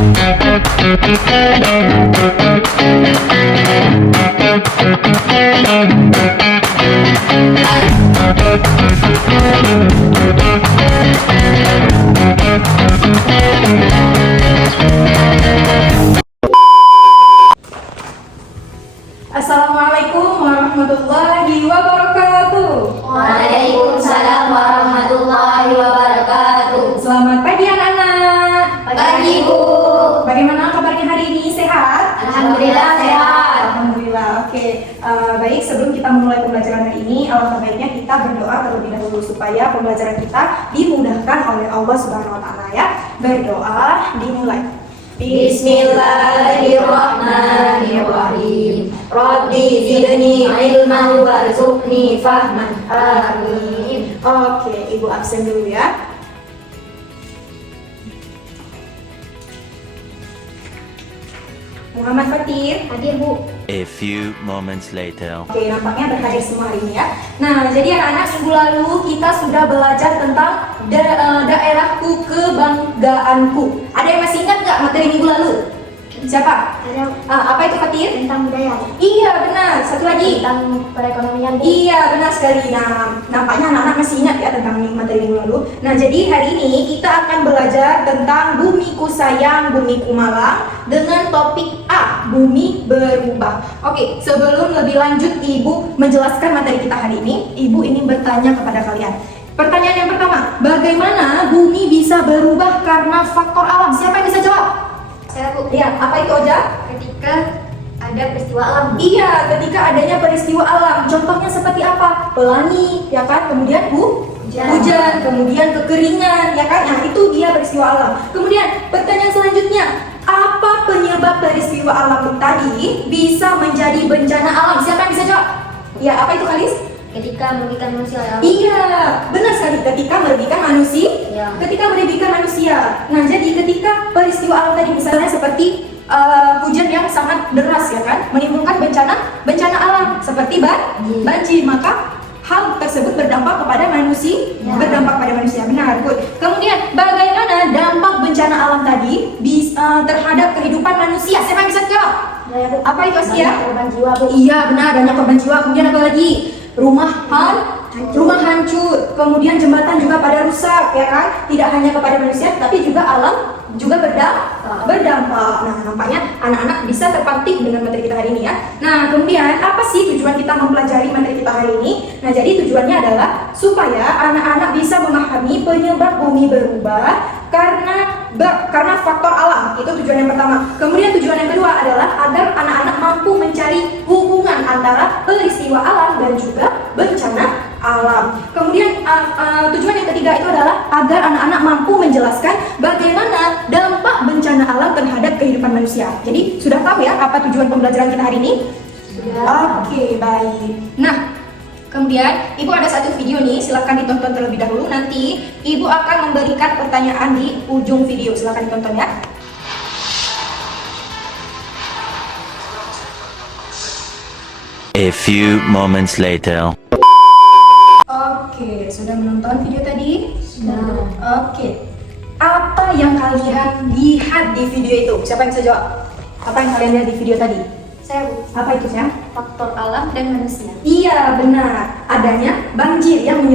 Assalamualaikum warahmatullahi wabarakatuh. Waalaikumsalam warahmatullahi wabarakatuh. Selamat pagi anak-anak. Pagi Bu. Bagaimana kabarnya hari ini? Sehat? Alhamdulillah sehat. Alhamdulillah. Oke. Baik, sebelum kita memulai pembelajaran hari ini, alangkah baiknya kita berdoa terlebih dahulu supaya pembelajaran kita dimudahkan oleh Allah Subhanahu wa taala ya. Berdoa dimulai. Bismillahirrahmanirrahim. Rabbi zidni ilman warzuqni fahman. Amin. Oke, Ibu absen dulu ya. Muhammad Fatir. Hadir Bu. A few moments later. Oke, nampaknya berhadir semua hari ini ya. Nah, jadi anak-anak, minggu lalu kita sudah belajar tentang daerahku kebanggaanku. Ada yang masih ingat nggak materi minggu lalu? Siapa? Ada Apa itu Fatir? tentang budaya. Iya, benar. Satu lagi. Tentang perekonomian Bu. Iya, benar sekali. Nah, nampaknya anak-anak masih ingat ya tentang materi minggu lalu. Nah, jadi hari ini kita akan belajar tentang bumiku sayang, bumiku malang dengan topik A, bumi berubah. Oke, sebelum lebih lanjut Ibu menjelaskan materi kita hari ini, Ibu ingin bertanya kepada kalian. Pertanyaan yang pertama, bagaimana bumi bisa berubah karena faktor alam? Siapa yang bisa jawab? Saya Bu. Iya, apa itu Oja? Ketika ada peristiwa alam. Iya, ketika adanya peristiwa alam. Contohnya seperti apa? Pelangi, ya kan? Kemudian hujan, kemudian kekeringan, ya kan? Nah, itu dia peristiwa alam. Kemudian pertanyaan selanjutnya, apa penyebab peristiwa alam tadi bisa menjadi bencana alam? Siapa yang bisa jawab? Ya, apa itu Kalis? Ketika merugikan manusia ya. Iya, benar sekali. Ketika merugikan manusia. Iya. Ketika merugikan manusia. Nah, jadi ketika peristiwa alam tadi misalnya seperti hujan yang sangat deras, ya kan, menimbulkan bencana alam seperti banjir, maka hal tersebut berdampak kepada manusia. Ya. Berdampak pada manusia. Benar, good. Kemudian bagaimana dampak bencana alam tadi terhadap kehidupan manusia? Siapa yang bisa jawab? Ya, Bu. Apa itu Asia? Banyak korban jiwa Bu. Iya, benar, banyak korban jiwa. Kemudian apa lagi? Rumah hancur, kemudian jembatan juga pada rusak, ya kan? Tidak hanya kepada manusia, tapi juga alam juga berdampak. Nah, nampaknya anak-anak bisa terpantik dengan materi kita hari ini ya. Nah, kemudian apa sih tujuan kita mempelajari materi kita hari ini? Nah, jadi tujuannya adalah supaya anak-anak bisa memahami penyebab bumi berubah karena faktor alam. Itu tujuan yang pertama. Kemudian tujuan yang kedua adalah agar anak-anak mampu mencari hubungan antara peristiwa alam dan juga bencana alam. Kemudian tujuan yang ketiga itu adalah agar anak-anak mampu menjelaskan bagaimana dampak bencana alam terhadap kehidupan manusia. Jadi sudah tahu ya apa tujuan pembelajaran kita hari ini? Sudah. Oke, baik. Nah, kemudian Ibu ada satu video nih, silahkan ditonton terlebih dahulu. Nanti Ibu akan memberikan pertanyaan di ujung video, silahkan ditonton ya. A few moments later. Oke, sudah menonton video tadi? Sudah. Oke. Apa yang kalian lihat di video itu? Siapa yang bisa jawab? Apa yang kalian lihat di video tadi? Saya Bu. Apa itu ya? Faktor alam dan manusia. Iya, benar. Adanya banjir yang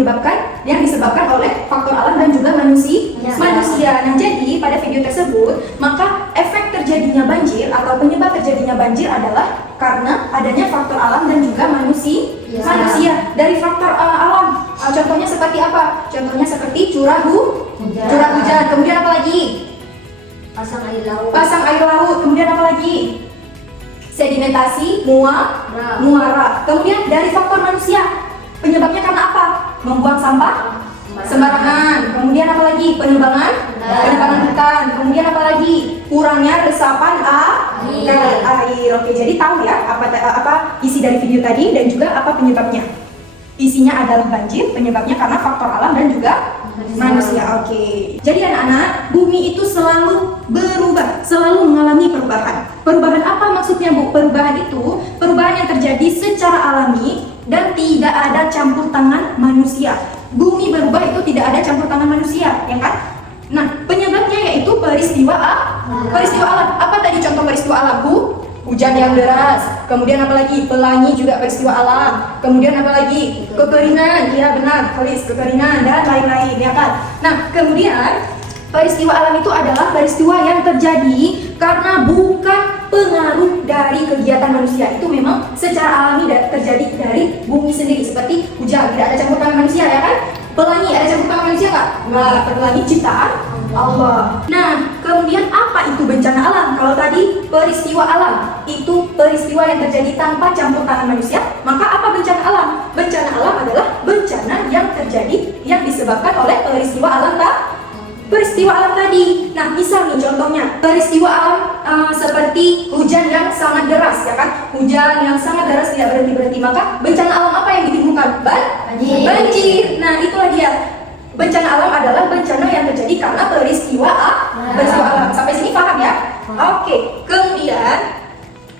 disebabkan oleh faktor alam dan juga manusia. Nah, jadi pada video tersebut, maka efek terjadinya banjir atau penyebab terjadinya banjir adalah karena adanya faktor alam dan juga manusia. Dari faktor alam, contohnya seperti apa? Contohnya seperti curah hujan. Kemudian apa lagi? Pasang air laut. Pasang air laut. Kemudian apa lagi? Sedimentasi, muara. Kemudian dari faktor manusia, penyebabnya karena apa? Membuang sampah sembarangan. Kemudian apa lagi? Penebangan hutan. Kemudian apa lagi? Kurangnya resapan air. Oke, jadi tahu ya apa isi dari video tadi dan juga apa penyebabnya. Isinya adalah banjir, penyebabnya karena faktor alam dan juga manusia. Oke. Jadi anak-anak, bumi itu selalu berubah, selalu mengalami perubahan. Perubahan apa maksudnya, Bu? Perubahan itu perubahan yang terjadi secara alami dan tidak ada campur tangan manusia. Bumi berubah itu tidak ada campur tangan manusia, ya kan? Nah, penyebabnya yaitu peristiwa alam. Apa tadi contoh peristiwa alam? Hujan yang deras. Kemudian apa lagi? Pelangi juga peristiwa alam. Kemudian apa lagi? Kekeringan. Iya benar, Halis, kekeringan dan lain-lain, ya kan? Nah, kemudian peristiwa alam itu adalah peristiwa yang terjadi karena bukan pengaruh dari kegiatan manusia. Itu memang secara alami terjadi dari bumi sendiri. Seperti hujan, tidak ada campur tangan manusia, ya kan? Pelangi, ada campur tangan manusia nggak? Nggak, pelangi ciptaan Allah. Nah, kemudian apa itu bencana alam? Kalau tadi peristiwa alam itu peristiwa yang terjadi tanpa campur tangan manusia, maka apa bencana alam? Bencana alam adalah bencana yang terjadi yang disebabkan oleh peristiwa alam tadi. Nah, misal nih contohnya peristiwa alam seperti hujan yang sangat deras, ya kan? Hujan yang sangat deras tidak berhenti-berhenti, maka bencana alam apa yang ditimbulkan? Banjir. Nah, itulah dia. Bencana alam adalah bencana yang terjadi karena peristiwa alam. Sampai sini paham ya? Oke. Kemudian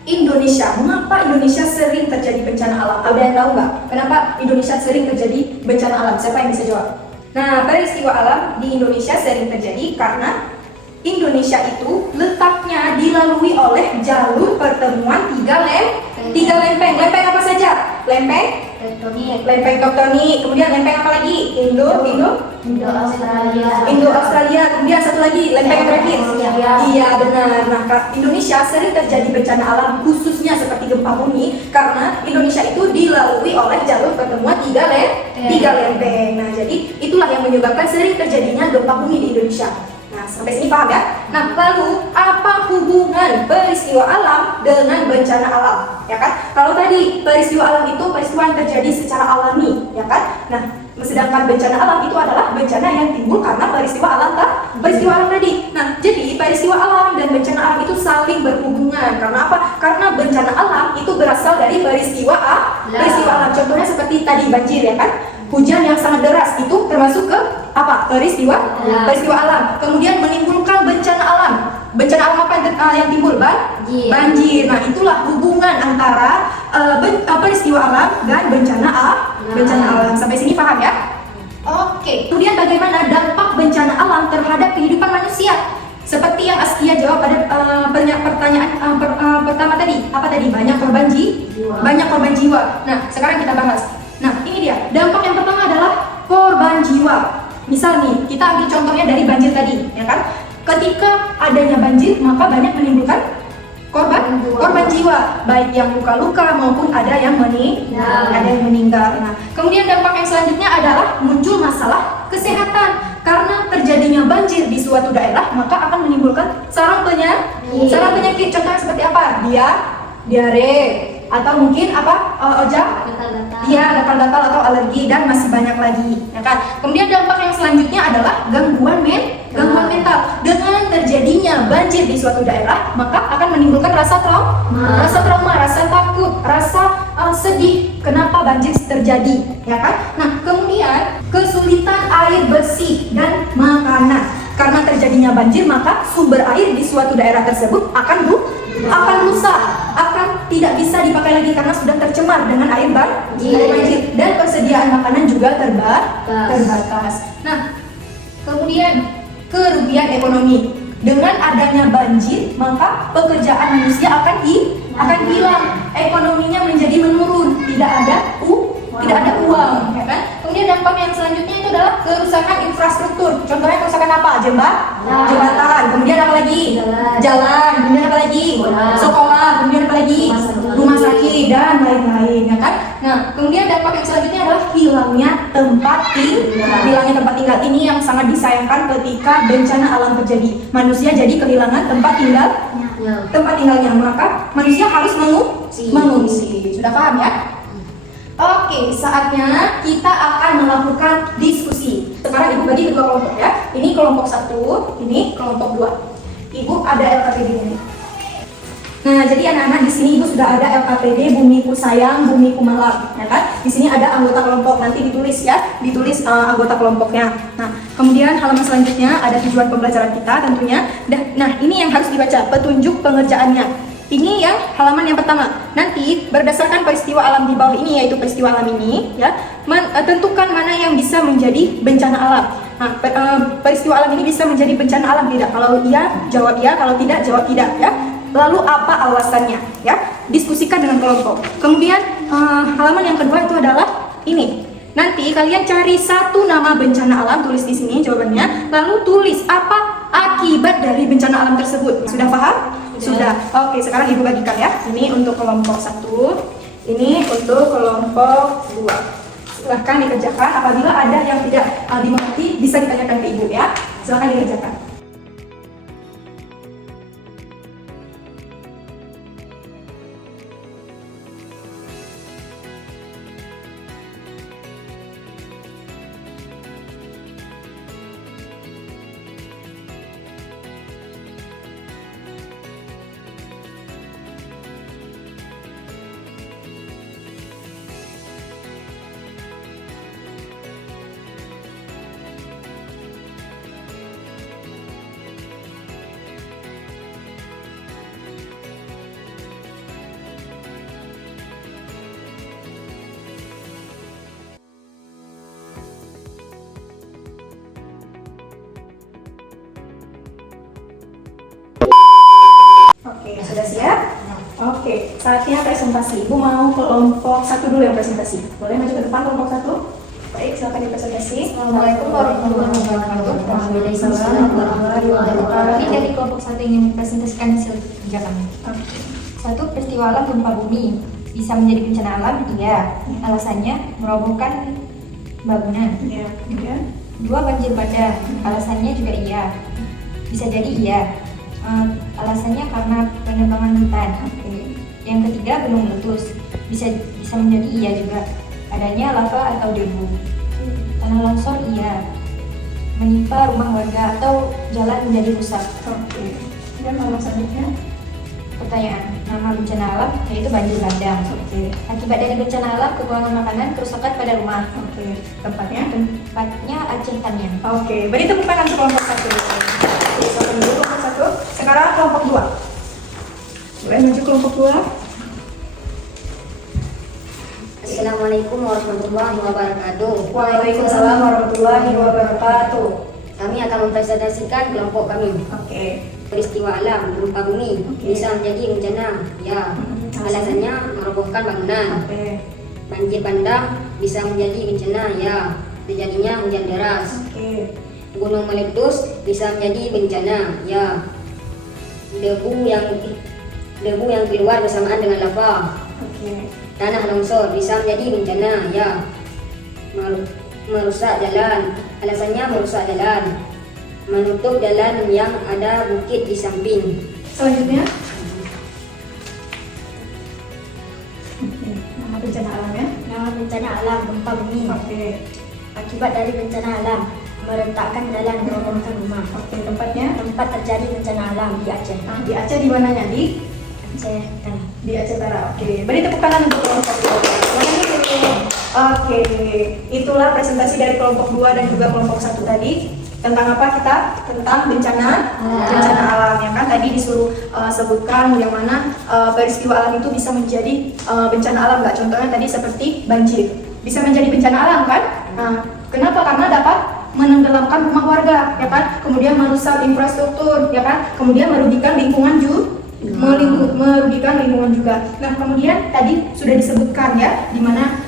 Indonesia. Mengapa Indonesia sering terjadi bencana alam? Ada yang tahu nggak? Kenapa Indonesia sering terjadi bencana alam? Siapa yang bisa jawab? Nah, peristiwa alam di Indonesia sering terjadi karena Indonesia itu letaknya dilalui oleh jalur pertemuan tiga lempeng. Lempeng apa saja? Lempeng tektonik. Kemudian lempeng apa lagi? Indo-Australia. Kemudian satu lagi lempeng yang terakhir. Iya benar. Nah, Indonesia sering terjadi bencana alam khususnya seperti gempa bumi karena Indonesia itu dilalui oleh jalur pertemuan tiga lempeng. Nah, jadi itulah yang menyebabkan sering terjadinya gempa bumi di Indonesia. Nah, sampai sini paham ya? Nah, lalu apa hubungan peristiwa alam dengan bencana alam? Ya kan? Kalau tadi peristiwa alam itu peristiwa yang terjadi secara alami, ya kan? Nah, sedangkan bencana alam itu adalah bencana yang timbul karena peristiwa alam tadi. Nah, jadi peristiwa alam dan bencana alam itu saling berhubungan. Karena apa? Karena bencana alam itu berasal dari peristiwa alam. Contohnya seperti tadi banjir, ya kan? Hujan yang sangat deras itu termasuk ke apa? Peristiwa alam. Kemudian menimbulkan bencana alam. Bencana alam apa yang timbul? Banjir. Nah, itulah hubungan antara peristiwa alam dan bencana alam. Sampai sini paham ya? Oke. Kemudian bagaimana dampak bencana alam terhadap kehidupan manusia? Seperti yang Askia jawab pada pertanyaan pertama tadi. Apa tadi? Banyak korban jiwa. Nah, sekarang kita bahas. Nah, ini dia. Dampak yang pertama adalah korban jiwa. Misal nih, kita ambil contohnya dari banjir tadi, ya kan? Ketika adanya banjir, maka banyak menimbulkan korban jiwa, baik yang luka-luka maupun ada yang meninggal. Nah, kemudian dampak yang selanjutnya adalah muncul masalah kesehatan. Karena terjadinya banjir di suatu daerah, maka akan menimbulkan sarang penyakit. Contohnya seperti apa? Diare, atau mungkin apa? Gatal-gatal atau alergi, dan masih banyak lagi, ya kan? Kemudian dampak yang selanjutnya adalah gangguan mental. Dengan terjadinya banjir di suatu daerah, maka akan menimbulkan rasa trauma, rasa takut, rasa sedih. Kenapa banjir terjadi, ya kan? Nah, kemudian kesulitan air bersih dan makanan. Karena terjadinya banjir, maka sumber air di suatu daerah tersebut akan rusak, akan tidak bisa dipakai lagi karena sudah tercemar dengan air banjir, dan persediaan makanan juga terbatas. Nah, kemudian kerugian ekonomi. Dengan adanya banjir, maka pekerjaan manusia akan hilang, ekonominya menjadi menurun, tidak ada uang, ya kan? Kemudian dampak yang selanjutnya itu adalah kerusakan infrastruktur. Contohnya kerusakan apa? Jembatan. Kemudian apa lagi? Jalan. Kemudian apa lagi? Sekolah. Kemudian apa lagi? Rumah sakit dan lain-lain, ya kan? Nah, kemudian dampak yang selanjutnya adalah hilangnya tempat tinggal. Ini yang sangat disayangkan ketika bencana alam terjadi. Manusia jadi kehilangan tempat tinggalnya, maka manusia harus mengungsi. Sudah paham ya? Oke, saatnya kita akan melakukan diskusi. Sekarang Ibu bagi kedua kelompok ya. Ini kelompok 1, ini kelompok 2. Ibu ada LKPD ini. Nah, jadi anak-anak di sini Ibu sudah ada LKPD Bumiku Sayang, Bumiku Malam, ya kan? Di sini ada anggota kelompok, nanti ditulis ya, anggota kelompoknya. Nah, kemudian halaman selanjutnya ada tujuan pembelajaran kita tentunya. Nah, ini yang harus dibaca, petunjuk pengerjaannya. Ini yang halaman yang pertama. Nanti berdasarkan peristiwa alam di bawah ini, yaitu peristiwa alam ini, ya, tentukan mana yang bisa menjadi bencana alam. Peristiwa alam ini bisa menjadi bencana alam tidak? Kalau iya, jawab iya. Kalau tidak, jawab tidak ya. Lalu apa alasannya ya? Diskusikan dengan kelompok. Kemudian halaman yang kedua itu adalah ini. Nanti kalian cari satu nama bencana alam, tulis di sini jawabannya. Lalu tulis apa akibat dari bencana alam tersebut. Sudah paham? Sudah. Oke, sekarang Ibu bagikan ya. Ini untuk kelompok 1, ini untuk kelompok 2. Silahkan dikerjakan. Apabila ada yang tidak dimengerti, bisa ditanyakan ke Ibu ya. Silahkan dikerjakan. Oke, sudah siap? Oke, saatnya presentasi. Ibu mau kelompok 1 dulu yang presentasi. Boleh maju ke depan kelompok 1? Baik, silakan dipresentasi. Assalamualaikum warahmatullahi wabarakatuh. Waalaikumsalam warahmatullahi wabarakatuh. Ini dari kelompok 1 ingin mempresentasikan hasil kerja kami. 1. Peristiwa alam gempa bumi bisa menjadi bencana alam? Iya. Alasannya merobohkan bangunan. Iya, kemudian 2. Banjir bandang. Alasannya juga iya. Bisa jadi iya. Alasannya karena penebangan hutan. Yang ketiga, gunung meletus. Bisa menjadi iya juga. Adanya lava atau debu. Tanah longsor iya. Menimpa rumah warga atau jalan menjadi rusak. Oke. Dan halaman selanjutnya. Pertanyaan, nama bencana alam yaitu banjir bandang. Oke. Akibat dari bencana alam, kekurangan makanan, kerusakan pada rumah. Oke. Tempatnya. Tempatnya Aceh Tamiang. Oke. Beri tepuk tangan untuk kelompok 1. Silakan dulu kelompok 1. Sekarang kelompok 2. Boleh maju kelompok 2. Assalamualaikum warahmatullahi wabarakatuh. Waalaikumsalam warahmatullahi wabarakatuh. Kami akan mempresentasikan kelompok kami. Oke. Peristiwa alam gempa bumi bisa menjadi bencana. Ya. Alasannya merobohkan bangunan. Oke. Banjir bandang bisa menjadi bencana. Ya. Terjadinya hujan deras. Oke. Gunung meletus bisa menjadi bencana. Ya. Debu yang keluar bersamaan dengan lava. Oke. Tanah longsor bisa menjadi bencana. Ya. Merusak jalan. Alasannya merusak jalan. Menutup jalan yang ada bukit di samping. Selanjutnya. Nama bencana alam ya. Nama bencana alam gempa bumi. Oke. Akibat dari bencana alam meretakkan jalan, merobohkan rumah. Oke, tempatnya. Tempat terjadi bencana alam di Aceh. Di Aceh di mananya? Di Aceh Tengah. Di Aceh Utara. Oke. Beri tepuk tangan untuk kelompok 2. Oke. Itulah presentasi dari kelompok 2 dan juga kelompok 1 tadi. Tentang apa kita? Tentang bencana alam ya kan? Tadi disuruh sebutkan yang mana peristiwa alam itu bisa menjadi bencana alam nggak? Contohnya tadi seperti banjir. Bisa menjadi bencana alam kan? Kenapa? Karena dapat menenggelamkan rumah warga ya kan? Kemudian merusak infrastruktur ya kan? Kemudian merugikan lingkungan merugikan lingkungan juga. Nah, kemudian tadi sudah disebutkan ya di mana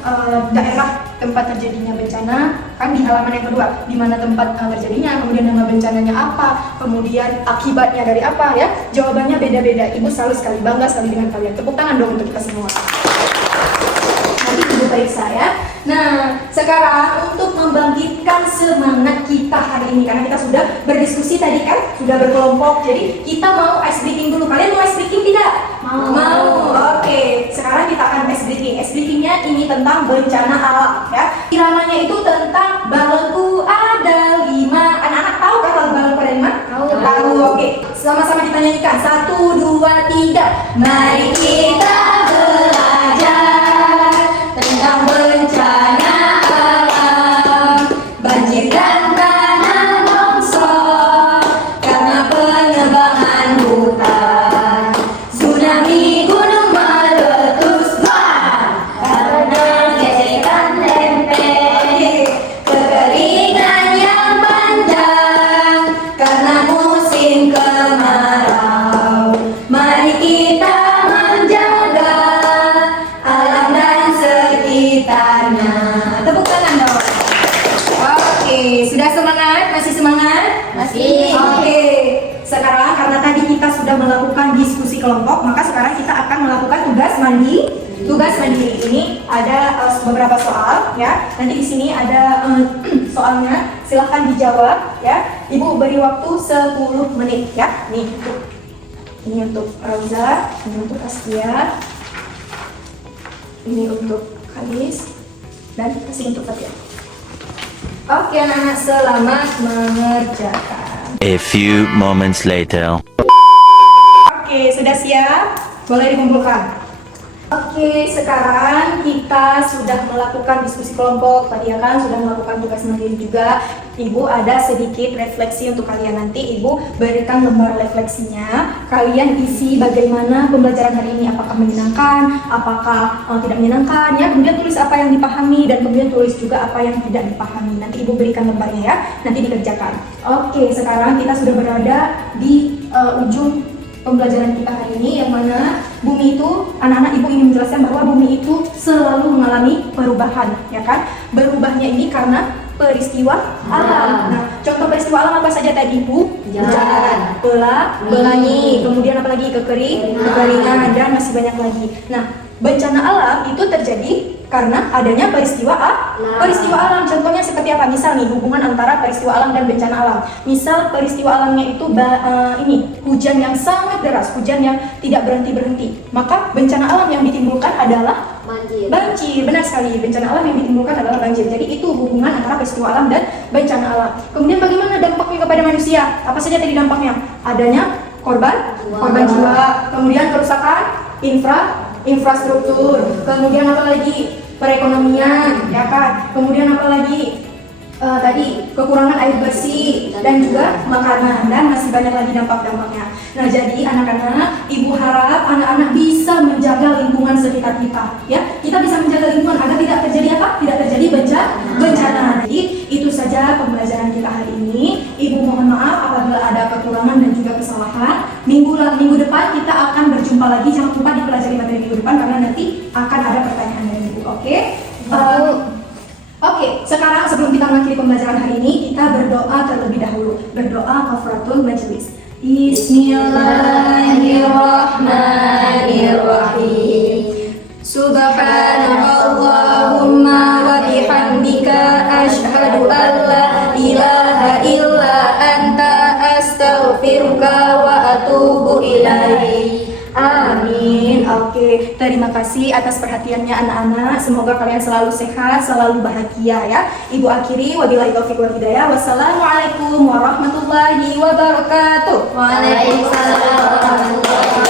daerah tempat terjadinya bencana kan di halaman yang kedua, di mana tempat terjadinya, kemudian nama bencananya apa, kemudian akibatnya dari apa ya. Jawabannya beda-beda. Ibu selalu sekali bangga sekali dengan kalian. Tepuk tangan dong untuk kita semua. Nanti Ibu periksa ya. Nah, sekarang untuk membangkitkan semangat kita hari ini, karena kita sudah berdiskusi tadi kan, sudah berkelompok, jadi kita mau ice breaking dulu. Kalian mau ice breaking tidak? Mau. Oke, sekarang kita akan ice breaking. Ice breakingnya ini tentang bencana alam ya. Iramanya itu tentang balonku ada 5. Anak-anak tahu kan lagu balonku ada 5? Tahu. Oke, sama-sama kita nyanyikan. 1, 2, 3. Mari kita belajar tentang bencana alam, banjir dan tanah longsor karena penebangan hutan, tsunami gunung meletus karena gesekan lempeng, kekeringan yang kita sudah melakukan diskusi kelompok, maka sekarang kita akan melakukan tugas mandiri. Ini ada beberapa soal ya. Nanti di sini ada soalnya, silahkan dijawab ya. Ibu beri waktu 10 menit ya. Ini untuk Rauza, ini untuk Askia, ini untuk Kalis, dan kasih untuk Fatia. Oke anak-anak, selamat mengerjakan. A few moments later. Oke, sudah siap? Boleh dikumpulkan. Oke, sekarang kita sudah melakukan diskusi kelompok. Tadi ya kan sudah melakukan tugas mandiri juga. Ibu ada sedikit refleksi untuk kalian. Nanti Ibu berikan lembar refleksinya. Kalian isi bagaimana pembelajaran hari ini. Apakah menyenangkan, apakah tidak menyenangkan ya. Kemudian tulis apa yang dipahami dan kemudian tulis juga apa yang tidak dipahami. Nanti Ibu berikan lembarnya ya. Nanti dikerjakan. Oke, sekarang kita sudah berada di ujung pembelajaran kita hari ini, yang mana bumi itu, anak-anak ibu ingin menjelaskan bahwa bumi itu selalu mengalami perubahan, ya kan? Berubahnya ini karena peristiwa alam. Nah, contoh peristiwa alam apa saja tadi ibu? Hujan, pelangi, kemudian apa lagi? Kekeringan, dan masih banyak lagi. Nah, bencana alam itu terjadi karena adanya peristiwa alam. Contohnya seperti apa? Misal nih, hubungan antara peristiwa alam dan bencana alam. Misal peristiwa alamnya itu ini hujan yang sangat deras, hujan yang tidak berhenti. Maka bencana alam yang ditimbulkan adalah banjir. Benar sekali, bencana alam yang ditimbulkan adalah banjir. Jadi itu hubungan antara peristiwa alam dan bencana alam. Kemudian bagaimana dampaknya kepada manusia? Apa saja tadi dampaknya? Adanya korban jiwa, kemudian kerusakan infrastruktur, kemudian apa lagi? Perekonomian, ya kan? Kemudian apa lagi? Tadi kekurangan air bersih dan juga makanan, dan masih banyak lagi dampak-dampaknya. Nah, jadi anak-anak, ibu harap anak-anak bisa menjaga lingkungan sekitar kita, ya. Kita bisa menjaga lingkungan agar tidak terjadi apa? Tidak terjadi bencana. Jadi itu saja pembelajaran kita hari ini. Ibu mohon maaf apabila ada kekurangan dan juga kesalahan. Minggu depan kita akan berjumpa lagi. Jangan lupa dipelajari materi minggu depan karena nanti akan ada pertanyaan dari ibu. Oke, sekarang sebelum kita mengakhiri pembelajaran hari ini, kita berdoa terlebih dahulu. Berdoa kafaratul majlis. Bismillahirrahmanirrahim. Subhanakallahumma wa bihamdika asyhadu an la ilaha illa anta astaghfiruka wa atubu ilaik. Amin. Oke, terima kasih atas perhatiannya anak-anak. Semoga kalian selalu sehat, selalu bahagia ya. Ibu akhiri, wabillahi taufiq wal hidayah. Wassalamualaikum warahmatullahi wabarakatuh. Waalaikumsalam warahmatullahi wabarakatuh.